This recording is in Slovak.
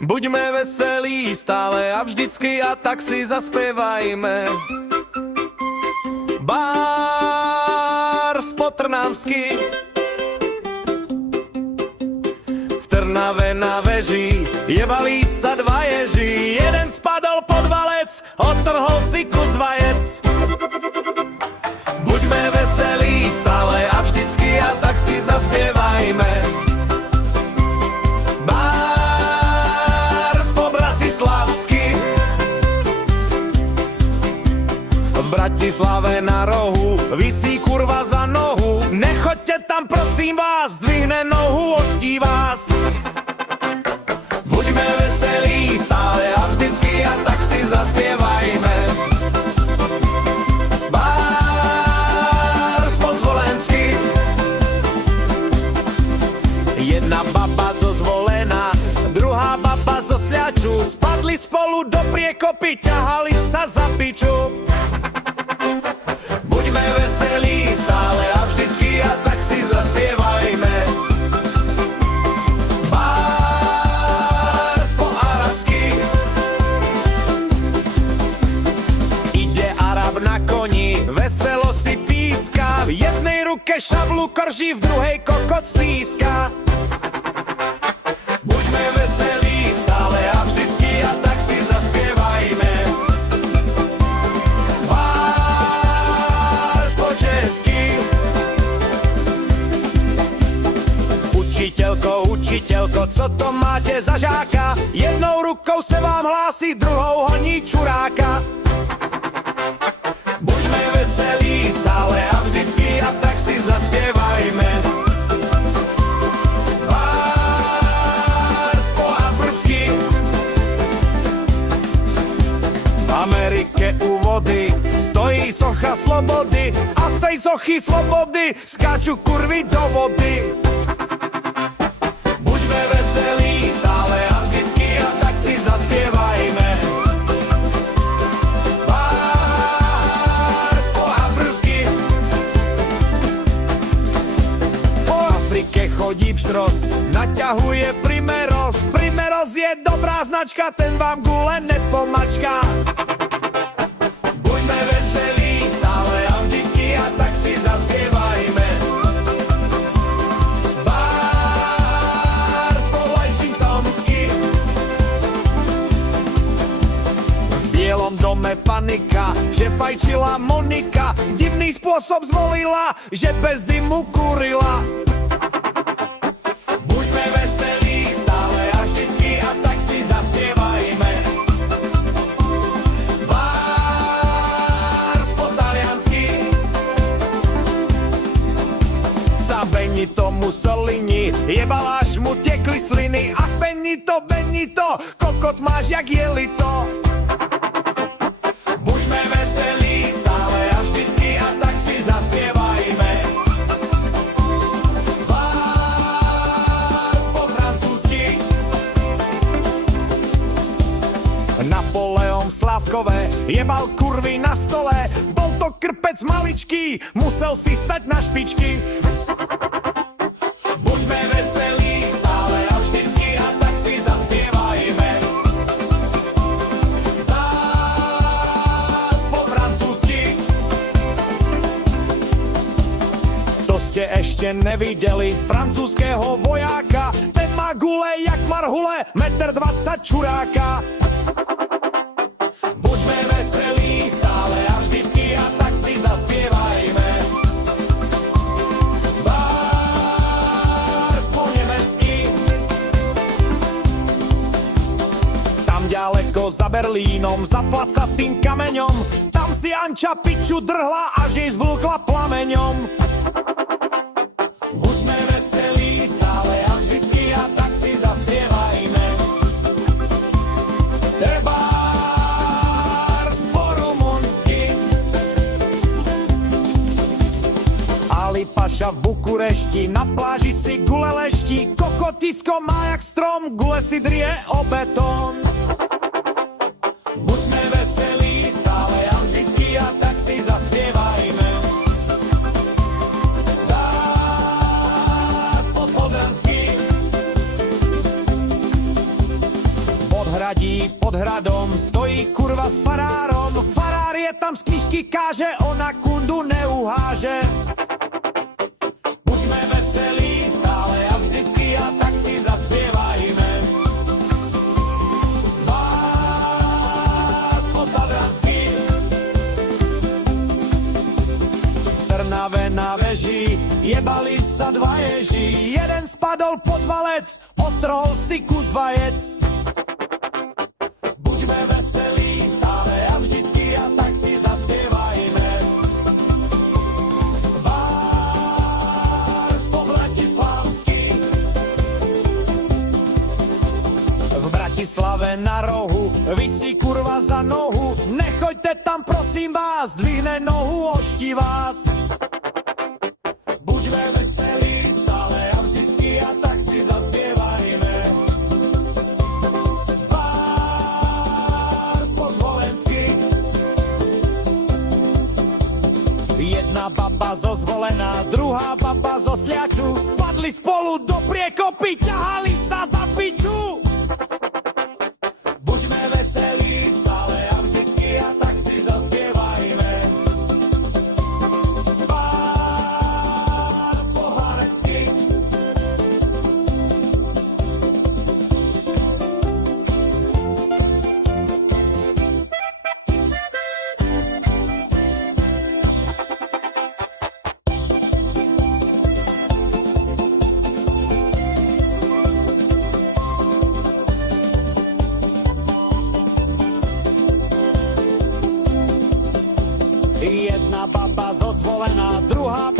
Buďme veselí stále a vždycky a tak si zaspievajme. Bárs potrnávsky. V Trnave na veži jebali sa dva ježi. Jeden spadol pod valec, odtrhol si kus vajec. Buďme veselí stále a vždycky a tak si zaspievajme. Bárs po bratislavsky. V Bratislave na rohu visí kurva za nohu. Nechoďte tam, prosím vás, zdvihne nohu, oští vás. Buďme veselí stále a vždycky a tak si zaspievajme. Bárs po Zvolensky. Jedna baba zo Zvolena, druhá baba zo Sľaču. Spadli spolu do priekopy, ťahali sa za piču. Buďme veselí stále a vždycky a tak si zaspievajme. Bárs po arabsky. Ide Arab na koni, veselo si píska. V jednej ruke šablu korží, v druhej kokot stýska. Buďme veselí stále a vždycky a tak si zaspievajme. Učiteľko, co to máte za žáka? Jednou rukou se vám hlásí, druhou honí čuráka. Buďme veselí stále a vždycky a tak si zaspievajme. Bárs po africky. V Amerike u vody stojí socha slobody a z tej sochy slobody skáču kurvy do vody. Buďme veselí stále a vždycky a tak si zaspievajme. Bárs po africky. Po Afrike chodí pštros, naťahuje Primeros. Primeros je dobrá značka, ten vám gule nepomačká. Buďme veselí stále a vždycky a tak si zaspievajme. Bárs po washingtonsky. V Bielom dome panika, že fajčila Monika. Divný spôsob zvolila, že bez dymu kurila. Buďme veselí stále a vždycky a tak si zaspievajme. Benito Mussolini, jebal až mu tekli sliny. Ach Benito, kokot máš jak jelito. Buďme veselí stále a vždycky a tak si zaspievajme. Bárs po francúzsky. Napoleon v Slavkove jebal kurvy na stole. Bol to krpec maličký, musel si stať na špičky. Buďme veselí stále a vždycky a tak si zaspievajme. Zás po francúzsky. To ste ešte nevideli francúzského vojáka. Ten má gule jak marhule, 1,20 m čuráka. Buďme veselí stále a vždycky a tak si zaspievajme. Ďaleko za Berlínom, za placatým kameňom, tam si Anča piču drhla, až jej zblúkla plameňom. Buďme veselí stále a vždycky a tak si zaspievajme. Bárs po rumunsky. Ali Paša v Bukurešti, na pláži si gule lešti. Kokotisko má jak strom, gule si drie o betón. Buďme veselí stále a vždycky a tak si zaspievajme. Dás po podransky. záhradí pod hradom stojí kurva s farárom. Farár je tam z knižky káže, ona kundu neuháže. Buďme veselí stále a vždycky a tak si zaspievajme. Vás po tadransky. V Trnave na veži jebali sa dva ježi. Jeden spadol pod valec, otrhol si kus vajec. Buďme veselí stále a vždycky a tak si zaspievajme. Várs po bratislavsky. V Bratislave na rohu visí kurva za nohu. Nechoďte tam prosím vás, zdvihne nohu, oští vás. Buďme veselí stále a vždycky a tak si zaspievajme. Várs po slovensky. Jedna baba zo Zvolená, druhá baba zo Sliaču spadli spolu do priekopy, ťahali sa za piču. Buďme veselí stále a vždycky a tak si zaspievajme. Vás po Hvarecky. Jedna baba zo Zvolená, druhá